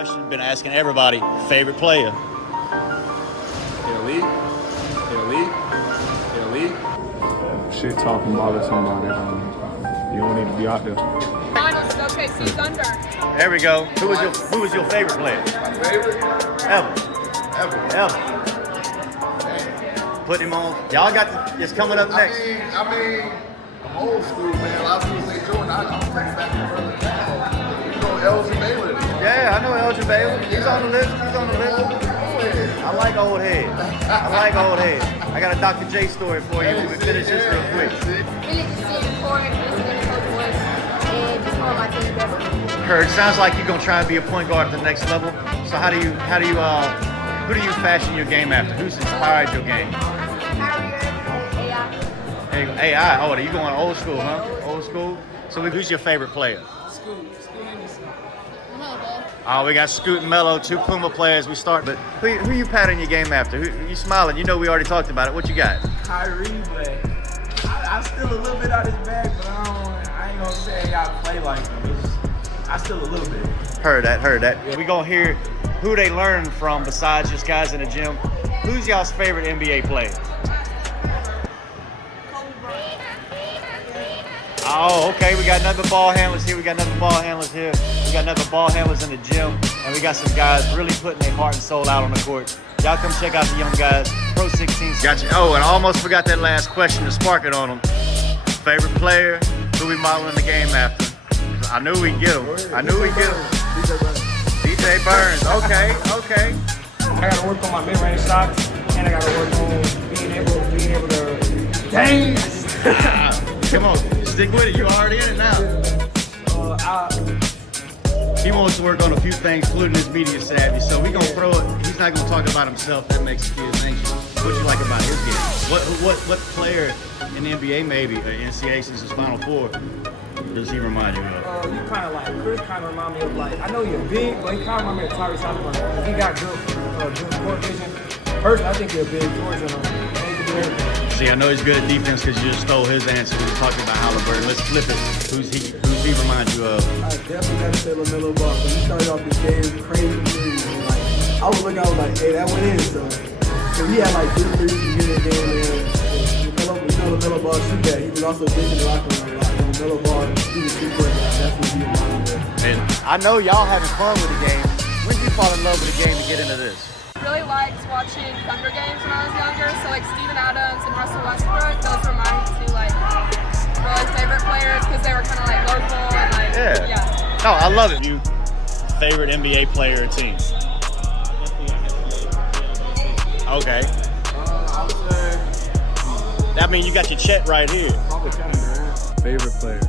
question, been asking everybody, favorite player. In the league? In the league? In the league? Shit talking about somebody. You don't need to be out there. Finals is OKC Thunder. There we go. Who was your favorite player? My favorite? Ever. Put him on. Y'all got it's coming up next. I mean, I'm old school, man. A lot of people say Jordan. I'm taking back to further back. You know, Elgin Baylor. Yeah, I know Elgin Baylor. He's on the list. I like old head. I got a Dr. J story for you when we finish this real quick. Really just seeing the court, listening to Coach Woods, and just knowing my team better. Kurt, it sounds like you're gonna try and be a point guard at the next level. So who do you fashion your game after? Who's inspired your game? AI. Oh, you going old school, huh? Old school. So who's your favorite player? Scoot Henderson. Oh, we got Scoot and Mello, two Puma players. We start, but who you patting your game after? Who you smiling? You know we already talked about it. What you got? Kyrie, but I still a little bit out his bag, but I ain't gonna say I play like him. I still a little bit. Heard that. We gonna hear who they learn from besides just guys in the gym. Who's y'all's favorite NBA player? Oh, okay. We got nothing but ball handlers here. We got nothing but ball handlers in the gym. And we got some guys really putting their heart and soul out on the court. Y'all come check out the young guys. PRO16. Gotcha. Oh, and I almost forgot that last question to spark it on them. Favorite player, who we modeling the game after? I knew we'd get him. DJ Burns. Okay. I gotta work on my mid-range shots, and I gotta work on being able to dang. Come on, stick with it. You're already in it now. He wants to work on a few things, including his media savvy. So we're gonna throw it. He's not gonna talk about himself. That makes kids anxious. What you like about his game? What player in the NBA, maybe or NCAA since his Final Four, does he remind you of? You kind of like Chris. Kind of remind me of like I know you're big, but he kind of remind me of Tyrese Halliburton. He got good court vision. Personally, I think you're a big force and he can do everything. See, I know he's good at defense because you just stole his answer when you talked about Halliburton. Let's flip it. Who's he remind you of? I definitely got to say LaMelo Ball. When he started off this game, crazy threes. Like, I was looking, I was like, hey, that went in. So he had like 2 threes to get in the game, man. LaMelo Ball shoot that. He was also big in the locker room. LaMelo Ball, he was 3-point guy. That's what he reminded me. And I know y'all having fun with the game. When did you fall in love with the game to get into this? Really liked watching Thunder games when I was younger. So like Steven Adams and Russell Westbrook, those were my two like really favorite players because they were kind of like local and like yeah. No, I love it. You favorite NBA player or team? Okay. I would say That means you got your check right here. probably Kevin Durant. Favorite player?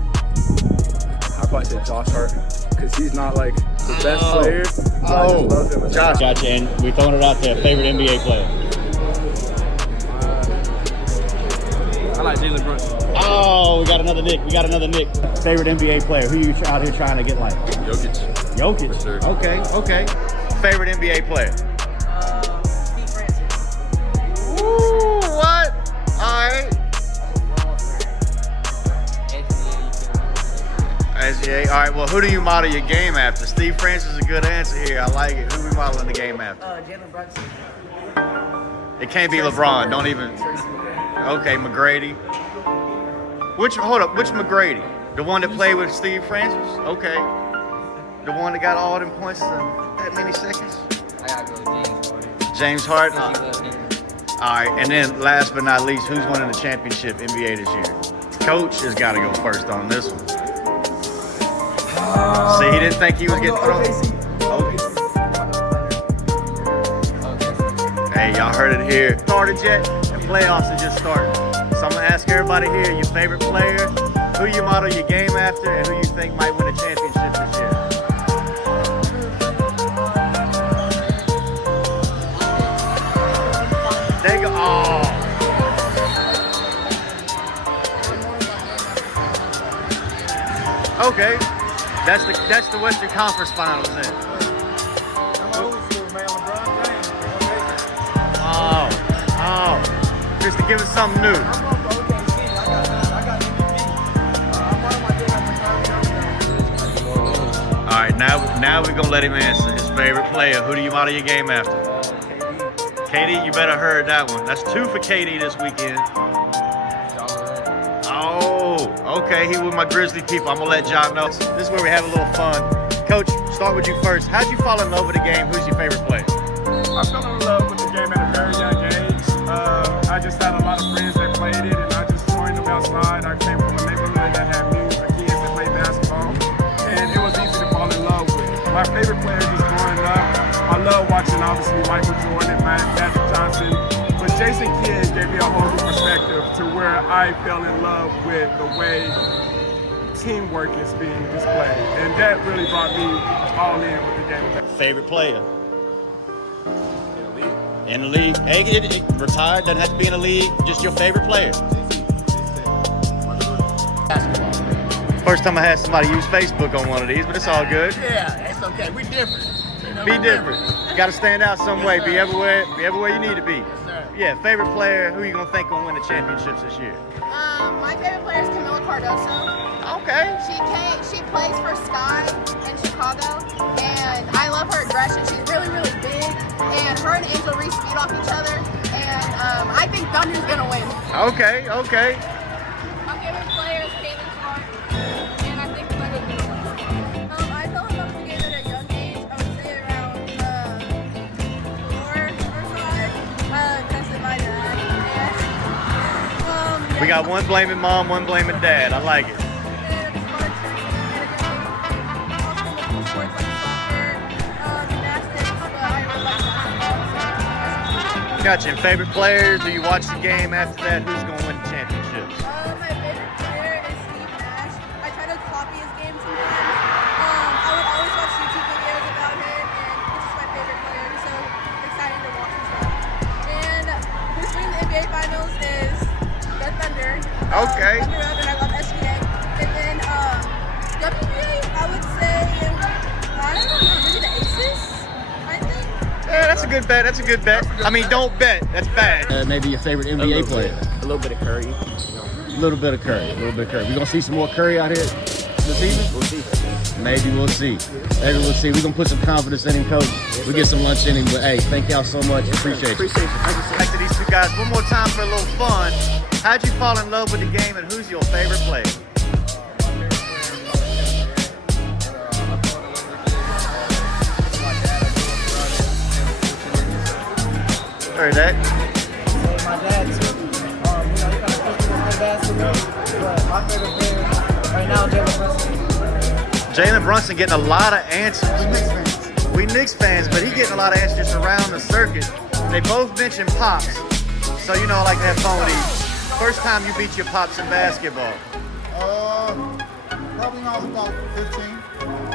I'd probably say Josh Hart because he's not like the best player. But I just love him as a Josh. Gotcha, and we throwing it out there. Favorite NBA player? I like Jalen Brunson. Oh, we got another Nick. Favorite NBA player? Who you out here trying to get like? Jokic. For sure. Okay. Favorite NBA player? Steve Francis. Ooh, what? All right. SGA. All right, well, who do you model your game after? Steve Francis is a good answer here. I like it. Who we modeling the game after? Jalen Brunson. It can't be LeBron. Don't even. Okay, McGrady. Which McGrady? The one that played with Steve Francis? Okay. The one that got all them points in that many seconds? I gotta go with James Harden. James Harden. All right, and then last but not least, who's winning the championship NBA this year? Coach has got to go first on this one. See, he didn't think he was getting thrown. Okay. Hey, y'all heard it here. Started yet? The playoffs are just starting. So I'm gonna ask everybody here, your favorite player, who you model your game after, and who you think might win a championship this year. There you go. Oh. Okay. That's the Western Conference Finals then. Oh. Just to give us something new. All right, now we're gonna let him answer his favorite player. Who do you model your game after? KD, you better heard that one. That's 2 for KD this weekend. Oh, okay. He with my Grizzly people. I'm gonna let John know. This is where we have a little fun. Coach, start with you first. How'd you fall in love with the game? Who's your favorite player? I fell in love with the game at a very young age. I just had a lot of friends that played it, and I just joined them outside. I came from a neighborhood that had millions of kids that played basketball, and it was easy to fall in love with. My favorite player just growing up, I love watching obviously Michael Jordan and Magic Johnson, but Jason Kidd gave me a whole new perspective to where I fell in love with the way teamwork is being displayed, and that really brought me all in with the game. Favorite player? In the league. Hey, it retired, doesn't have to be in the league, just your favorite player. Basketball. First time I had somebody use Facebook on one of these, but it's all good. Yeah, it's okay. We different. You know, Be different. You gotta stand out some way. Be everywhere you need to be. Yes, sir. Yeah, favorite player, who you gonna think gonna win the championships this year? My favorite player is Cardoso. Okay. She plays for Sky in Chicago, and I love her aggression. She's really, really big, and her and Angel Reese feed off each other, and I think Thunder's gonna win. Okay. My favorite player is Caitlin Clark, and I think Thunder's gonna win. I fell in love with the game at a young age. I would say around 4 or 5, because of my dad. And, We got one blaming mom, one blaming dad. I like it. Gotcha. And favorite players? Do you watch the game after that? Who's going to win the championships? My favorite player is Steve Nash. I try to copy his game sometimes. I would always watch YouTube videos about him, and he's just my favorite player. He's so exciting to watch and stuff. And who's winning the NBA Finals is the Thunder. Okay. Thunder up, and I love SBA. And then WNBA, I would say, I don't know, maybe the Aces, I think. Yeah, that's a good bet. I mean, don't bet. That's bad. Maybe your favorite NBA player. A little bit of Curry. A little bit of Curry. We're gonna see some more Curry out here this evening. We'll see. Maybe we'll see. We're gonna put some confidence in him, coach. We get some lunch in him. But hey, thank y'all so much. Appreciate you. Back to these two guys one more time for a little fun. How'd you fall in love with the game, and who's your favorite player? Heard that. My dad too. He kind of pushed me to basketball, but my favorite player right now, Jalen Brunson. Jalen Brunson getting a lot of answers. We Knicks fans, but he getting a lot of answers around the circuit. They both mentioned Pops, so you know I like to have fun with these. First time you beat your Pops in basketball? Probably when I was about 15.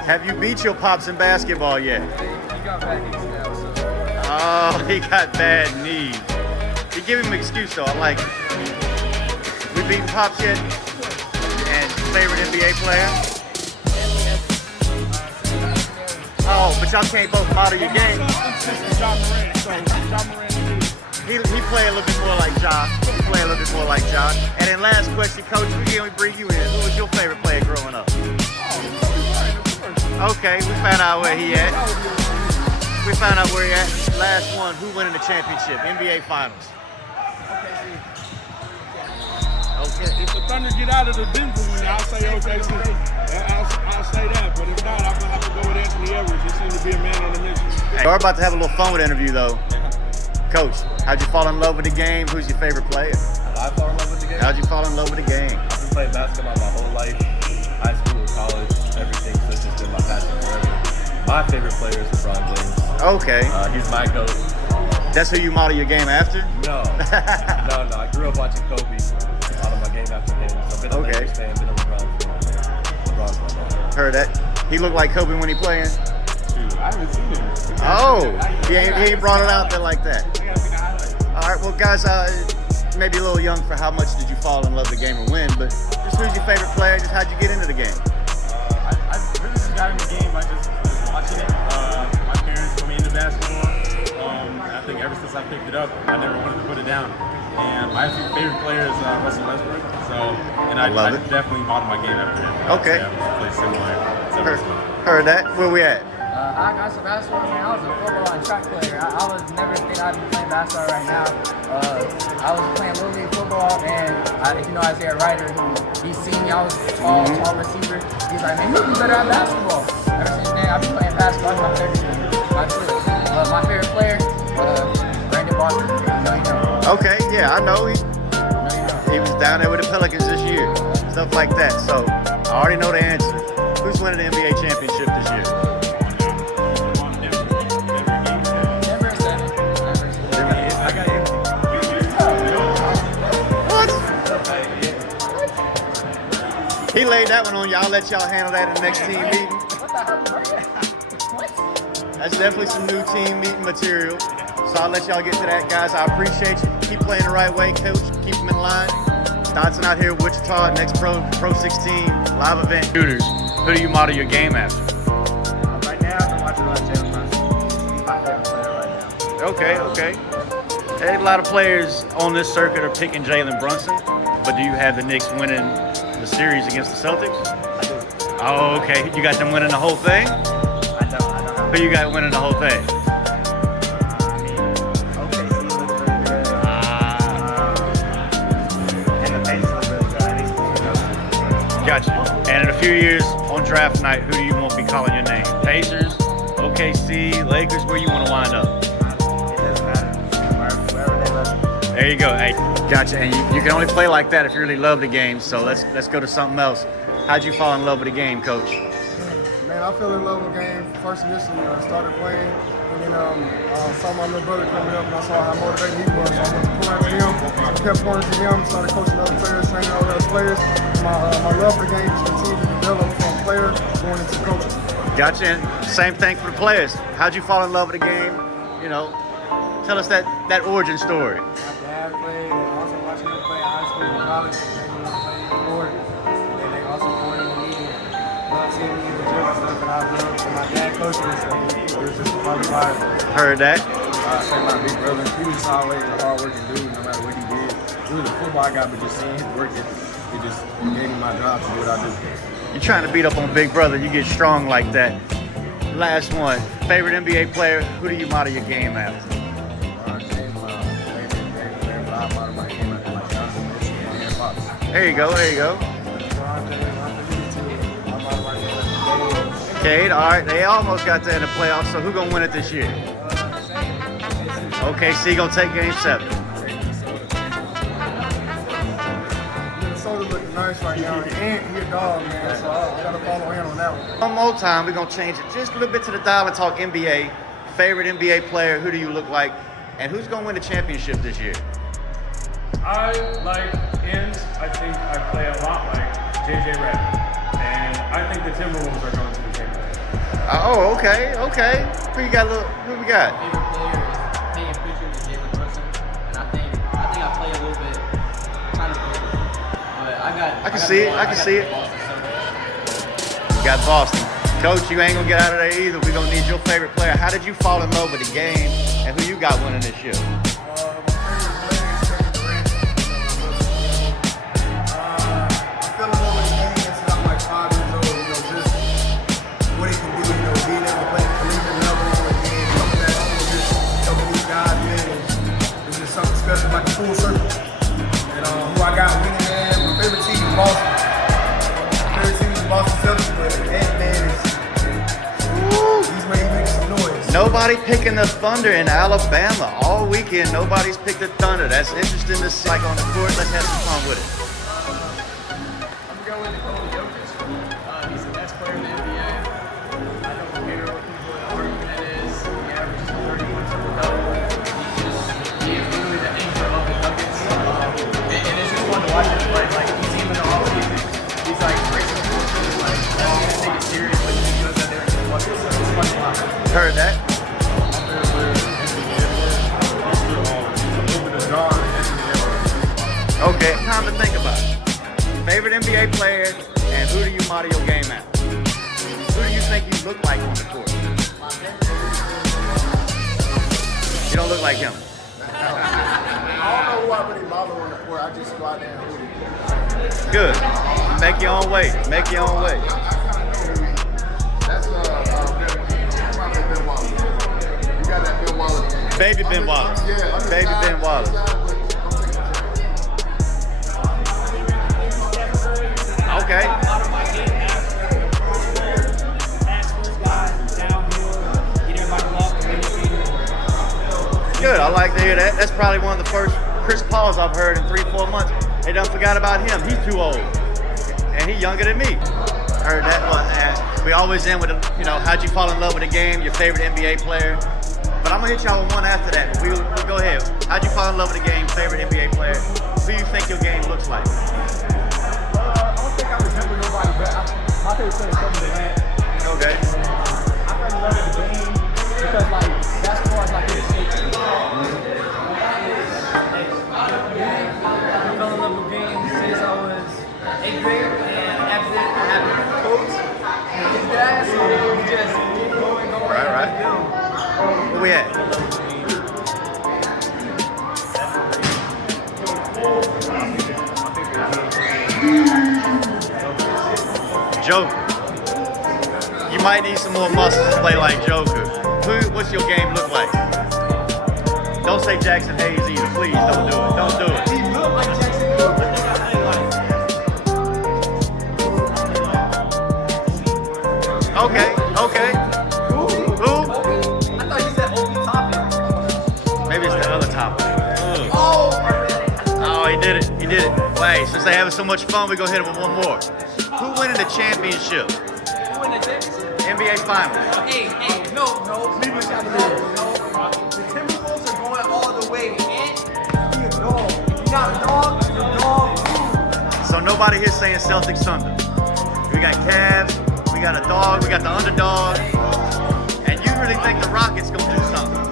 Have you beat your Pops in basketball yet? He got bad knees now, so. Oh, he got bad knees. You give him an excuse though, I like it. We beaten Pops yet? And favorite NBA player? Oh, but y'all can't both model your game. He play a little bit more like Ja. And then last question, Coach, we bring you in. Who was your favorite player growing up? Okay, we found out where he at. Last one, who winning the championship? NBA Finals. Okay. If the Thunder get out of the Denver win, I'll say OKC. I'll say that, but if not, I'm gonna have to go with Anthony Edwards. He seems to be a man on the mission. Hey, we're about to have a little fun with the interview though. Coach, how'd you fall in love with the game? Who's your favorite player? I fall in love with the game. How'd you fall in love with the game? I've been playing basketball my whole life, high school, college, everything. So it's just been my passion forever. My favorite player is LeBron James. Okay. He's my GOAT. That's who you model your game after? No. I grew up watching Kobe. Model my game after him. So I've been a Lakers fan, been a LeBron fan. LeBron's my man. Heard that. He looked like Kobe when he playing? Shoot, I haven't seen him. Oh, he ain't brought it out there like that. All right, well, guys, maybe a little young for how much did you fall in love with the game and win, but just who's your favorite player? Just how'd you get into the game? I really just got in the game by just watching it. My parents put me into basketball. I think ever since I picked it up, I never wanted to put it down. And my favorite player is Russell Westbrook. So, and I love it. definitely modeled my game after him. Okay. I play similar to Russell. Heard that. Where we at? I got some basketball, man. I was a football and track player. I was never think I'd be playing basketball right now. I was playing Little League football, and you know Isaiah Ryder, he's seen me. I was tall receiver. He's like, man, you be better at basketball. Ever since then, I've been playing basketball. That's my favorite. My favorite player, Boston. You know. Okay, yeah, I know. He was down there with the Pelicans this year. Stuff like that. So I already know the answer. Who's winning the NBA championship this year? What? He laid that one on y'all. I'll let y'all handle that in the next team meeting. That's definitely some new team meeting material. So I'll let y'all get to that, guys. I appreciate you. Keep playing the right way, coach. Keep them in line. Dodson out here, Wichita, NXTPRO16 live event. Shooters, who do you model your game after? Right now, I've been watching a lot of Jalen Brunson. He's my favorite player right now. Okay. A lot of players on this circuit are picking Jalen Brunson, but do you have the Knicks winning the series against the Celtics? I do. Oh, okay. You got them winning the whole thing? I don't. Who you got winning the whole thing? Gotcha. And in a few years on draft night, who do you want to be calling your name? Pacers, OKC, Lakers, where you want to wind up? It doesn't matter. Wherever they love. There you go. Hey, gotcha. And you can only play like that if you really love the game. So let's go to something else. How'd you fall in love with the game, Coach? Man, I fell in love with the game first initially. I started playing, and then saw my little brother coming up, and I saw how motivated he was. So I went to point to him, kept pointing to him, started coaching other players, training other players. My love for the game just continued to develop from player going into coaching. Gotcha. And same thing for the players. How'd you fall in love with the game? You know, tell us that origin story. My dad played, and also watching him play high school and college, and then played sport. And they also poured into me. Love seeing me in the gym and stuff, and I loved and my dad coaching and stuff. It was just a fun vibe. Heard that. I say my big brother, he was always a hard-working dude, no matter what he did. He was a football guy, but just seeing his work, it just gave me my job to do what I do. You're trying to beat up on Big Brother. You get strong like that. Last one. Favorite NBA player? Who do you model your game after? There you go. Cade, all right. They almost got there in the playoffs. So who gonna win it this year? OKC gonna take Game 7. Minnesota looking nice right now, and he a dog, man. So I gotta follow him on that one. One more time, we're gonna change it just a little bit to the dial and talk NBA. Favorite NBA player? Who do you look like? And who's gonna win the championship this year? I like ends. I think I play a lot like JJ Redick, and I think the Timberwolves are going to the championship. Oh, okay. Who we got? Favorite player is Payton Pritchard and Jalen Brunson, and I think I play a little bit kind of good, but I can see it. You got Boston. Coach, you ain't gonna get out of there either. We're gonna need your favorite player. How did you fall in love with the game, and who you got winning this year? Like a full circle. And who I got winning, man, my favorite team is Boston. My favorite team is Boston Celtics, but that man is, he's ready to make some noise. Nobody picking the Thunder in Alabama all weekend. Nobody's picked the Thunder. That's interesting to see. Like on the court, let's have some fun with it. I'm going to Nikola Jokic. He's the best player in the NBA. I don't care what people are arguing that is. He averages 30 points a double. He is literally the anchor of the Nuggets. And it's just fun to watch him play. Like, he's even in the offseason. He's like racing bullshit. Like, I don't even take it serious, but he goes out there and just watches. So it's fun to watch. Heard that? Okay, time to think about it. Favorite NBA player, and who do you model your game after? Who do you think you look like on the court? You don't look like him. I don't know who I really model on the court. I just go out there and hoop it. Good. Make your own way. I kind of know who he is. That's Baby Ben Wallace. Baby Ben Wallace. Okay. Good. I like to hear that. That's probably one of the first Chris Pauls I've heard in 3-4 months. They done forgot about him. He's too old, and he's younger than me. Heard that one. We always end with, how'd you fall in love with the game? Your favorite NBA player. But I'm gonna hit y'all with one after that. We'll go ahead. How'd you fall in love with the game? Favorite NBA player? Who do you think your game looks like? I don't think I resemble nobody, but my favorite player is Kevin Durant. Okay. I fell in love with the game because basketball is like an escape. I fell in love with games since I was 8th grade, and after that I have a coach and his dad, so we just keep going. Right. Where we at? Joker. You might need some more muscles to play like Joker. What's your game look like? Don't say Jackson Hayes either, please. Don't do it. Don't do it. He looked like Jackson Hayes, but they got Okay. Who? I thought you said Obi Toppin. Maybe it's the other topic. Oh, He did it. Wait, since they're having so much fun, we're gonna hit him with one more. Who winning the championship? who in the championship? NBA Finals. Hey, no. Cleveland Cavaliers. No. The Timberwolves are going all the way. And be a dog. If you're not a dog, you're a dog too. So nobody here saying Celtics Thunder. We got Cavs, we got a dog, we got the underdog. And you really think the Rockets gonna do something?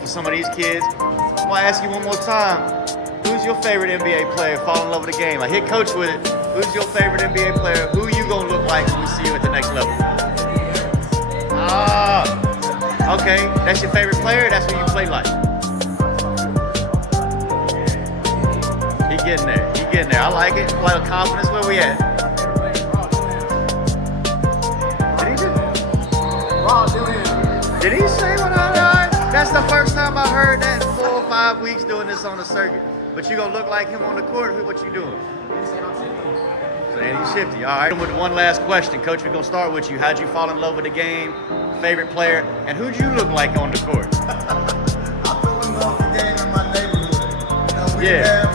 For some of these kids, I'm gonna ask you one more time. Who's your favorite NBA player? Fall in love with the game. I hit coach with it. Who's your favorite NBA player? Who you gonna look like when we see you at the next level? Okay. That's your favorite player? That's who you play like? He getting there. I like it. A lot of confidence. Where we at? Did he do? Did he say what I heard? That's the first time I heard that in 4 or 5 weeks doing this on the circuit. But you gonna look like him on the court? What you doing? Saying he's shifty. All right. With one last question, Coach, we're gonna start with you. How'd you fall in love with the game? Favorite player? And who'd you look like on the court? I fell in love with the game in my neighborhood. We didn't have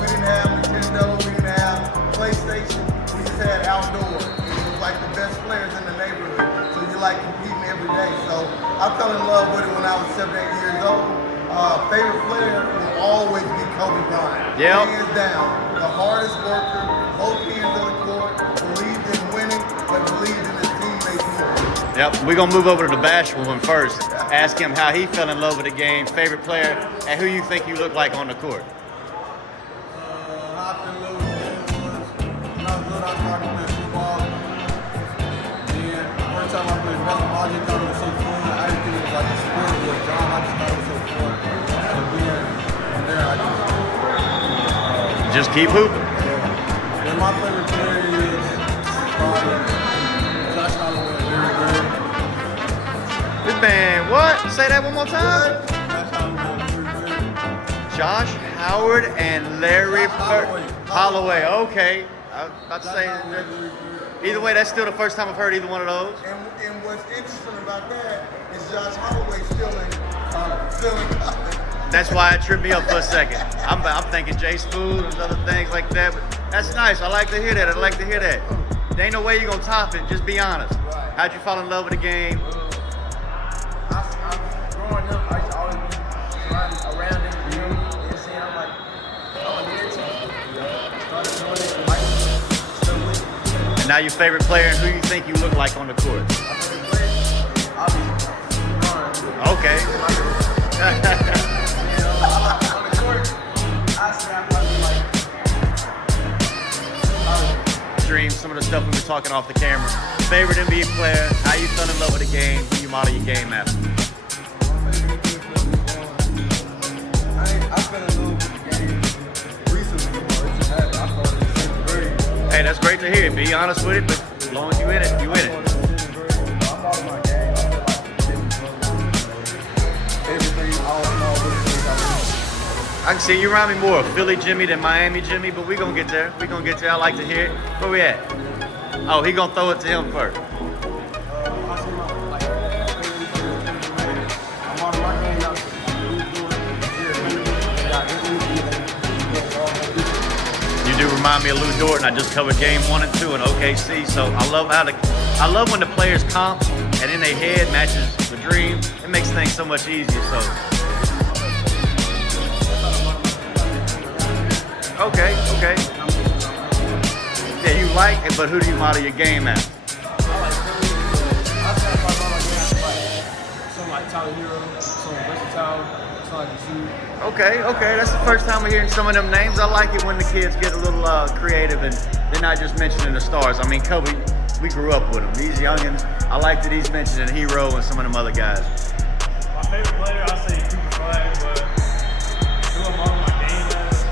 Nintendo, we didn't have PlayStation, we just had outdoors. It was like the best players in the neighborhood. So you like competing every day. So I fell in love with it when I was 7, 8 years old. Favorite player will always be Kobe Bryant. Yep. Hands down. The hardest worker, both ends of the court, believed in winning, but believed in his teammates more. Yep, we're gonna move over to the bashful one first. Ask him how he fell in love with the game, favorite player, and who you think you look like on the court. I fell in love with the game when I was little, I started playing football. And the first time I played basketball, I just thought it was so fun. I didn't think it was like a sport or a job. I just thought it was so fun. So then, from there, I just keep hooping. And my favorite player is probably Josh Holloway, very good. This man, what? Say that one more time. Josh Holloway, very good. Josh Howard and Larry Holloway. Okay. I was about to say, either way, that's still the first time I've heard either one of those. And what's interesting about that is Josh Holloway still in college. That's why it tripped me up for a second. I'm thinking Jay Spoon and other things like that, but that's nice. I like to hear that. There ain't no way you're gonna top it. Just be honest. Right. How'd you fall in love with the game? Growing up, I used to always be running around in the gym and saying, I'm like, oh, their team. Started doing it, like, still with it. And now your favorite player and who you think you look like on the court? My favorite player, obviously, Okay. on the court, I say I'm probably like, Dream, some of the stuff we were talking off the camera. Favorite NBA player, how you fell in love with the game, who you model your game after? I fell in love with the game recently. It just happened. I started in 7th grade. Hey, that's great to hear. Be honest with it, but as long as you in it, you in it. I'm model my game. I feel like Jimmy everything, all little things I do. I can see you remind me more of Philly Jimmy than Miami Jimmy, but we're gonna get there. We're gonna get there. I like to hear it. Where we at? Oh, he gonna throw it to him first. I see my, like, I model my game out. You do remind me of Lou Dort, and I just covered game 1 and 2 in OKC. So I love when the players comp and in their head matches the dream. It makes things so much easier. So okay. Yeah, you like it, but who do you model your game at? I like Philly. I say if I model my game, like some like Tyler Hero, some versatile, some like the shoot. Okay. That's the first time we're hearing some of them names. I like it when the kids get a little creative and they're not just mentioning the stars. I mean, Kobe, we grew up with him. These youngins, I like that he's mentioning Hero and some of them other guys. My favorite player, I say Cooper Flag, but who I'm on my game as?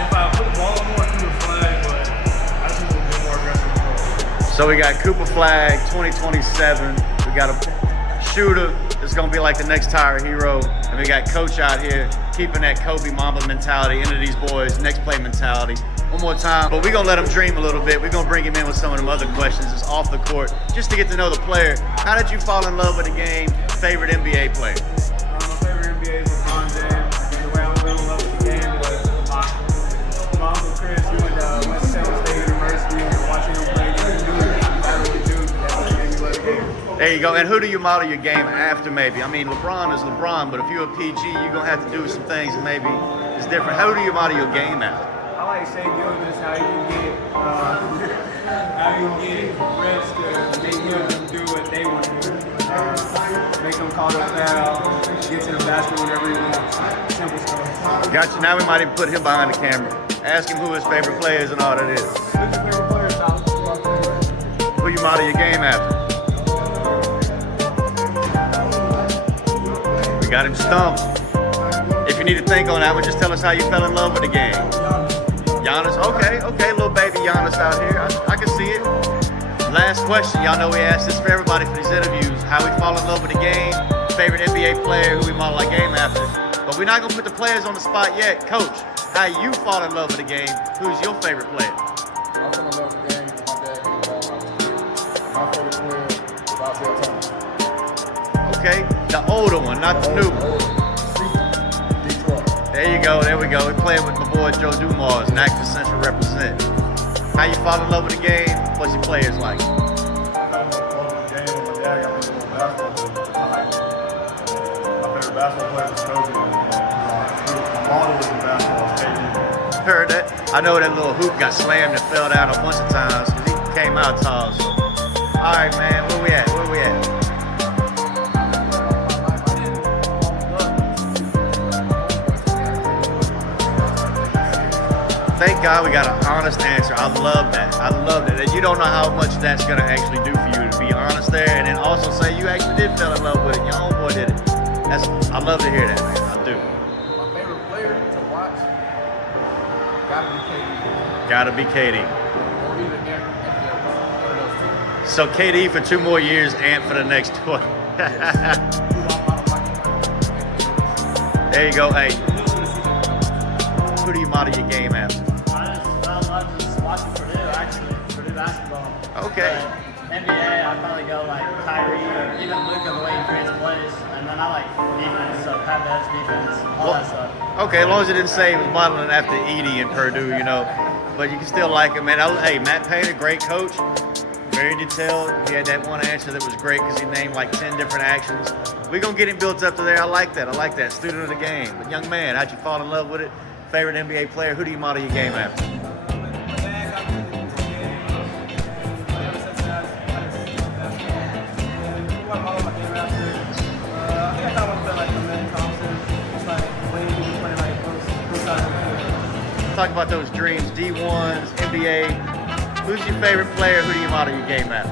If I put the ball on more, Cooper Flag, but I just want to be more aggressive. So we got Cooper Flag, 2027. We got a shooter that's gonna be like the next Tyler Hero, and we got Coach out here keeping that Kobe Mamba mentality into these boys, next play mentality. One more time, but we're gonna let him dream a little bit. We're gonna bring him in with some of them other questions that's off the court, just to get to know the player. How did you fall in love with the game? Favorite NBA player? My favorite NBA is LeBron James. And the way I fell in love with the game was my uncle Chris. He went to Winston State University and watching him play against Duke. That's what he do. That's what made me love the game. There you go. And who do you model your game after maybe? I mean, LeBron is LeBron, but if you're a PG, you're gonna have to do some things that maybe is different. How do you model your game after? I like Shea Gilgeous, how you can get refs to make them do what they want to do. Make them call the foul, get to the basket whenever he wants. Simple stuff. Gotcha. Now we might even put him behind the camera. Ask him who his favorite players and all that is. Who's your favorite player, Tyler? Who you model your game after? We got him stumped. If you need to think on that one, just tell us how you fell in love with the game. Giannis, okay, little baby Giannis out here. I can see it. Last question, y'all know we ask this for everybody for these interviews. How we fall in love with the game, favorite NBA player, who we model our game after. But we're not gonna put the players on the spot yet. Coach, how you fall in love with the game, who's your favorite player? I fell in love with the game with my dad getting involved. My favorite player is Isaiah Thomas. Okay, the older one, not the new one. There you go, there we go. We're playing with my boy Joe Dumars, Nacton Central represent. How you fall in love with the game? What's your players like? I fell in love with the game when my dad got me into basketball. My favorite basketball player is Kobe. My model is in basketball is KD. Heard that. I know that little hoop got slammed and fell down a bunch of times because he came out tall. So. All right, man, where we at? Thank God we got an honest answer. I love that. And you don't know how much that's gonna actually do for you to be honest there, and then also say you actually did fall in love with it. Your own boy did it. I love to hear that, man. I do. My favorite player to watch Gotta be KD. or either Ant, one of those two. So KD for 2 more years, Ant for the next 2. There you go. Hey, who do you model your game after? I'm just watching Purdue, actually. Purdue basketball. Okay. But NBA, I'd probably go like Kyrie or even Luka, the way he creates plays. And then I like defense, so Pat Bev's defense, all that stuff. Okay, as long as it didn't say he was modeling after Edie and Purdue, you know. But you can still like him, man. Hey, Matt Painter, great coach. Very detailed. He had that one answer that was great because he named like 10 different actions. We're going to get him built up to there. I like that. Student of the game. But young man, how'd you fall in love with it? Favorite NBA player? Who do you model your game after? Talk about those dreams, D1s, NBA. Who's your favorite player? Who do you model your game after?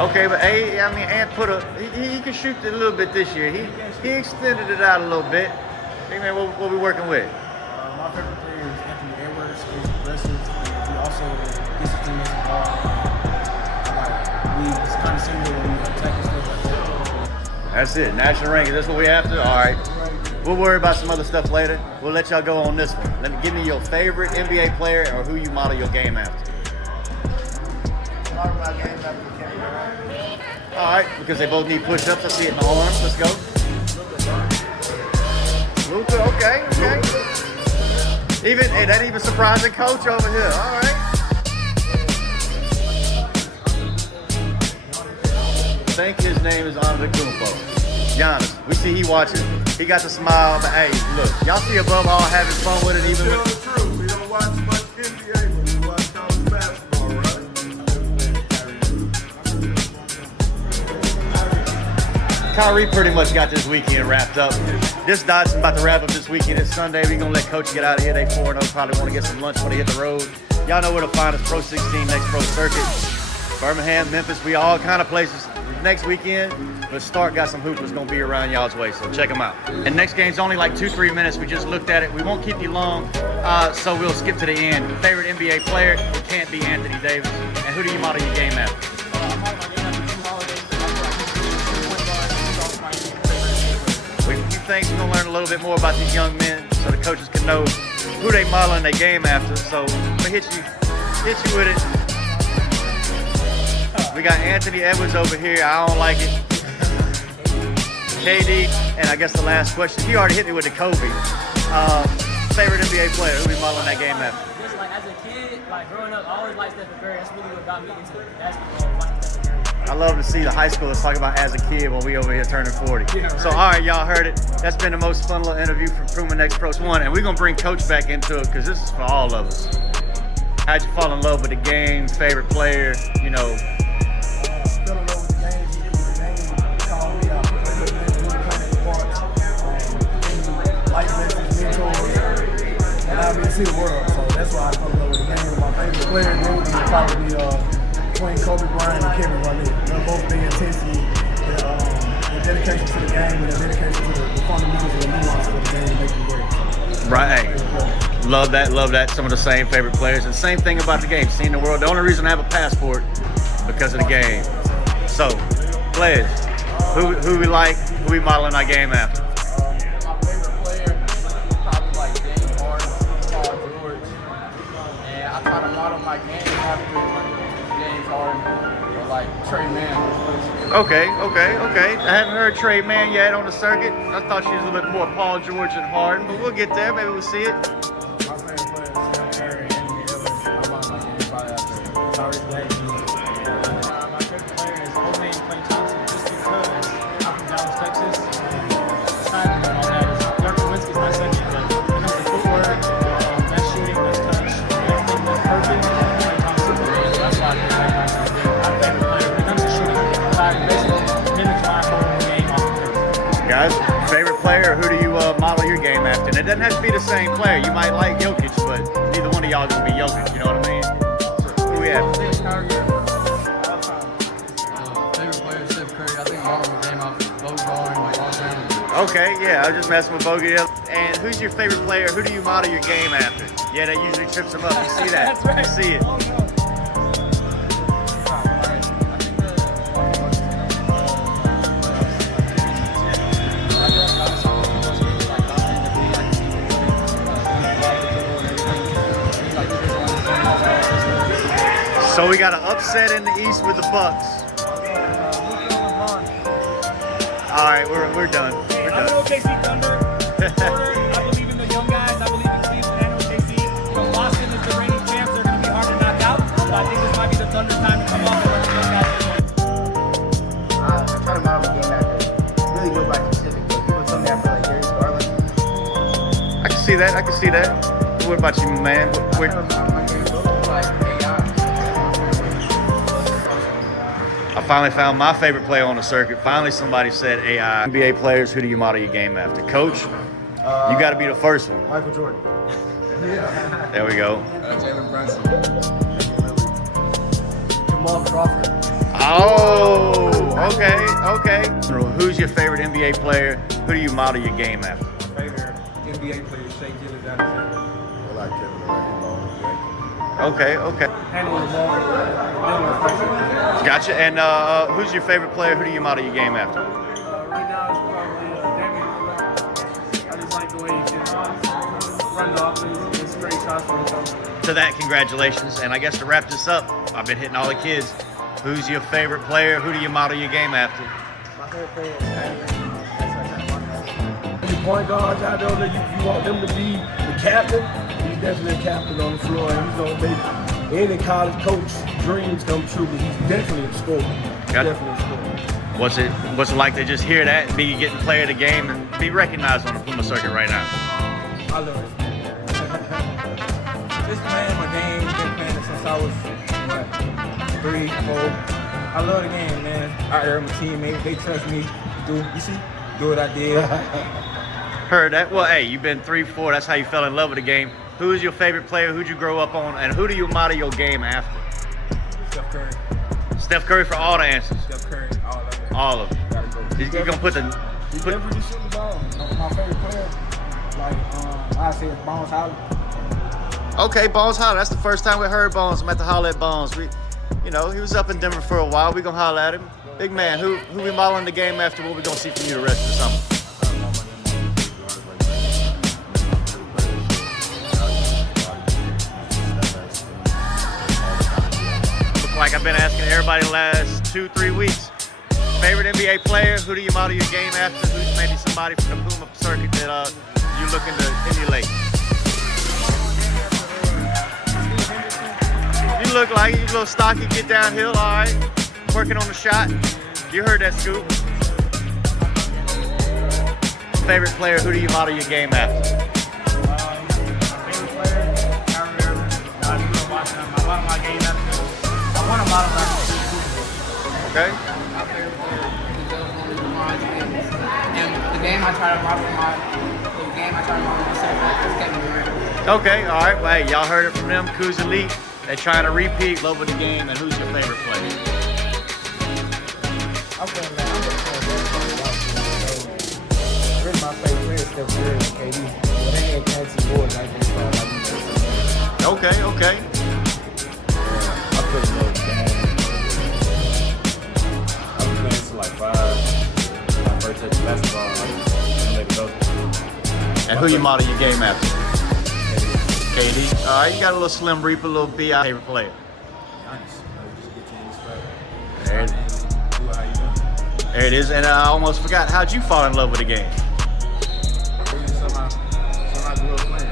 Okay, but hey, I mean, Ant he can shoot a little bit this year. He extended it out a little bit. Big man, what we working with? My favorite player is Anthony Edwards. He's aggressive. He also gets his teammates involved. It's kind of similar when we attack and stuff like that. That's it. National ranking. That's what we have to. All right. We'll worry about some other stuff later. We'll let y'all go on this one. Give me your favorite NBA player or who you model your game after. Model my game after Kevin Durant. All right, because they both need push-ups. I see it in the arms. Let's go. Luka, okay. Hey, that even surprising coach over here. All right. I think his name is Antetokounmpo. Giannis. We see he watching. He got the smile, but hey, look, y'all see above all having fun with it, even Tell with. the truth, we don't watch much NBA, but we watch college basketball, right? Kyrie pretty much got this weekend wrapped up. This Dodson about to wrap up this weekend. It's Sunday. We're going to let Coach get out of here. They 4-0. Probably want to get some lunch when they hit the road. Y'all know where to find us. Pro16, next Pro Circuit. Birmingham, Memphis, we all kind of places next weekend. But Stark got some hoopers going to be around y'all's way, so check them out. And next game's only like 2-3 minutes. We just looked at it. We won't keep you long, so we'll skip to the end. Favorite NBA player? It can't be Anthony Davis. And who do you model your game after? We think we're going to learn a little bit more about these young men so the coaches can know who they modeling their game after. So I'm going to hit you with it. We got Anthony Edwards over here. I don't like it. KD, and I guess the last question. He already hit me with the Kobe. Favorite NBA player? Who we modeling that game after? Just like as a kid, like growing up, I always liked Stephen Curry. That's really what got me into basketball, watching Stephen Curry. I love to see the high schoolers talk about as a kid when we over here turning 40. Yeah, right. So, all right, y'all heard it. That's been the most fun little interview from Puma NXTPRO16, and we're going to bring Coach back into it because this is for all of us. How'd you fall in love with the game? Favorite player? You know. Fell in love with the game. He the game. Called me out. Life lessons, mentors, allowed me to see the world. So that's why I fell in love with the game. My favorite player then would probably be between Kobe Bryant and Kevin Garnett. They're both the intensity, the dedication to the game, and the dedication to the fundamentals and the nuances of the game to make them great. Right. Hey, love that. Some of the same favorite players. And same thing about the game. Seeing the world. The only reason I have a passport because of the game. So, players, who we like, who we modeling our game after. My favorite player, probably like James Harden, Paul George. And I try to model my game after James Harden or like Trey Mann. Okay. I haven't heard Trey Mann yet on the circuit. I thought she was a little bit more Paul George and Harden, but we'll get there. Maybe we'll see it. My favorite player is Steph Curry and Anthony Edwards. I model my game probably after Tyrese Maxey. My favorite player is Jose Clay Thompson, just because I'm from Dallas, Texas. Aside from all that, Dirk Nowitzki's my second, but when it comes to footwork, that shooting, that touch, everything that's perfect, Clay Thompson. That's why I think Clay Thompson is my favorite player. When it comes to shooting, I basically mimic my whole game off the court. Guys, favorite player, who do you model your game after? And it doesn't have to be the same player. You might like Jokic, but neither one of y'all gonna be Jokic, you know what I mean? So, who we have? Favorite player is Steph Curry. I think I model my game off Bogar and LeBron. Okay, yeah, I was just messing with Bogey. And who's your favorite player? Who do you model your game after? Yeah, that usually trips him up. You see that? That's right. You see it. Oh, no. So we got an upset in the East with the Bucks. All right, we're done. We're I done. know KC Thunder. Porter, I believe in the young guys. I believe in Cleveland and OKC. You know, Boston is the reigning champs. They're going to be hard to knock out. So I think this might be the Thunder time to come off and let the young guys win. I'm trying to model the game after. Really go by specific, but people tell me after like Darius Garland. I can see that. What about you, man? I don't model my game like AI. I finally found my favorite player on the circuit. Finally, somebody said AI. NBA players, who do you model your game after? Coach, you got to be the first one. Michael Jordan. There we go. Jalen Brunson. Jamal Crawford. Oh, okay. Who's your favorite NBA player? Who do you model your game after? Favorite NBA player, Shea Gilgeous-Alexander. I like Kevin Durant. Okay, okay. Handling the ball, dealing with pressure. Gotcha. And who's your favorite player? Who do you model your game after? Right now it's probably Damian. I just like the way he can run the offense and straight shots for himself. To that, congratulations. And I guess to wrap this up, I've been hitting all the kids. Who's your favorite player? Who do you model your game after? My favorite player is the point guards out there that you want them to be the captain. He's definitely a captain on the floor, and he's gonna make any college coach dreams come true. But he's definitely a scorer. Definitely a scorer. What's it like to just hear that and be getting player of the game and be recognized on the Puma circuit right now? I love it. Just playing my game, been playing it since I was 3, 4. I love the game, man. Out there, my teammates, they trust me. Do what I did. Heard that. Well, hey, you've been 3-4. That's how you fell in love with the game. Who is your favorite player? Who'd you grow up on? And who do you model your game after? Steph Curry. Steph Curry for all the answers. Steph Curry, all of it. All of them. Gotta go. You're going to put the... He definitely shoot the ball. My favorite player, like, I say it's Bones Holly. Okay, Bones holler. That's the first time we heard Bones. I'm at the holler at Bones. He was up in Denver for a while. We gonna holler at him. Big man, who we modeling the game after? What we gonna see from you the rest of the summer? Look like I've been asking everybody the last 2-3 weeks. Favorite NBA player? Who do you model your game after? Who's maybe somebody from the Puma circuit that you're looking to emulate? You look like you a little stocky, get downhill, all right. Working on the shot. You heard that, Scoop. Favorite player, who do you model your game after? Favorite player, Kyrie Irving. I do watch him. I model my game after. I want to model my game. Okay. My favorite player is definitely LeBron James. And the game I try to model myself after is Kevin Durant. Okay, all right. Well, hey, y'all heard it from them. Kuz Elite. They're trying to repeat. Love with the game. And who's your favorite player? I'm feeling that. Really my favorite player is Steph Curry and KD. But they ain't fancy boys. I just thought I'd be Okay, okay. I put in those games. I was playing to like 5. My first touch of basketball, I let it go. And who you model your game after? KD. All right, you got a little Slim Reaper, a little B.I. favorite player. There it is, and I almost forgot. How'd you fall in love with the game? something I grew up playing.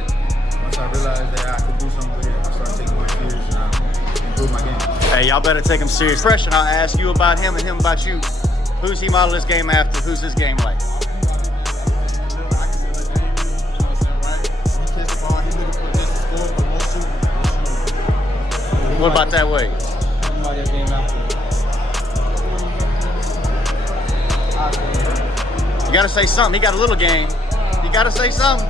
Once I realized that I could do something with it, I started taking my serious and I improved my game. Hey, y'all better take him serious. Question, I'll ask you about him and him about you. Who's he model his game after? Who's his game like? What about that way? You gotta say something. He got a little game. You gotta say something.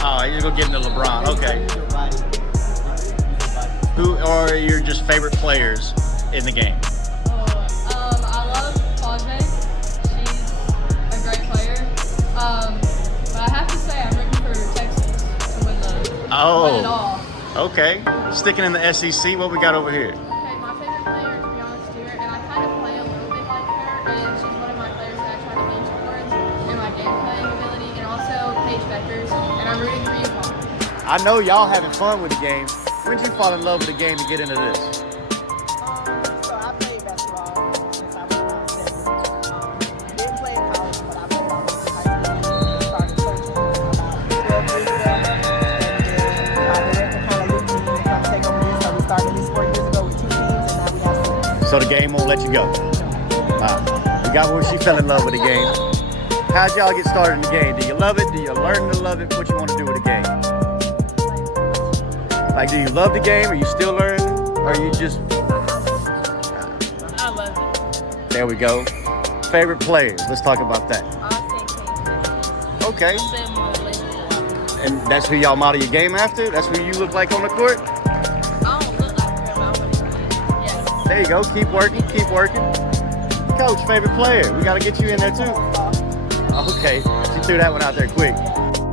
Oh, you're gonna get into LeBron. Okay. Who are your just favorite players in the game? I love Pausme. She's a great player. But I have to say I'm rooting for Texas to win it all. Okay. Sticking in the SEC, what we got over here? Okay, my favorite player is Brianna Stewart, and I kind of play a little bit like her, and she's one of my players that I try to lean towards in my game playing ability, and also Paige Beckers, and I'm rooting for you, Paul. I know y'all having fun with the game. When did you fall in love with the game to get into this? So I played basketball since I was around 7. Didn't play in college, but I played all in high school. Started coaching about 12 years ago. And then my director kind of looked at me to come take over this. So we started this 4 years ago with 2 teams, and now we have 6. So the game won't let you go. You got where she fell in love with the game. How'd y'all get started in the game? Do you love it? Do you learn to love it? What you want to do with the game? Like, do you love the game? Are you still learning? Or are you just... I love it. There we go. Favorite players. Let's talk about that. Okay. And that's who y'all model your game after? That's who you look like on the court? I don't look like her, but I want to play. Yes. There you go. Keep working. Keep working. Coach, favorite player. We got to get you in there too. Okay. She threw that one out there quick.